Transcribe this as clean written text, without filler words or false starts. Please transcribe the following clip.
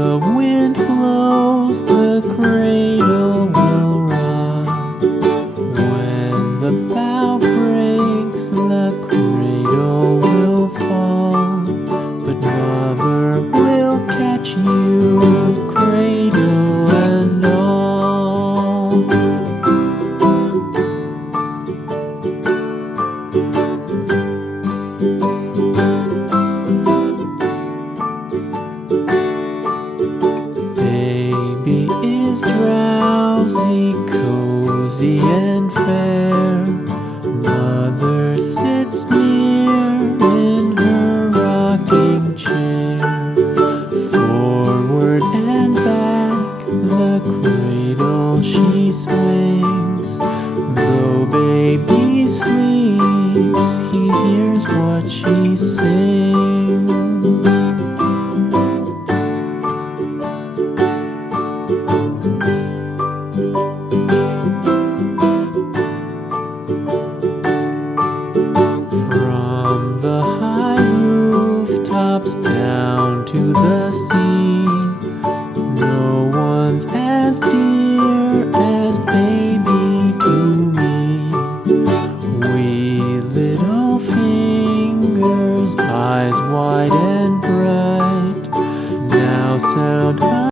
the wind blows, the cradle will rock. When the bough breaks, the cradle will fall. But Mother will catch you, cradle and all. Baby is drowsy, cozy and fair. Mother sits near in her rocking chair. Forward and back, the cradle she swings. Though baby sleeps, he hears what she sings. From the high rooftops down to the sea, no one's as dear as baby to me. Wee little fingers, eyes wide and bright, now sound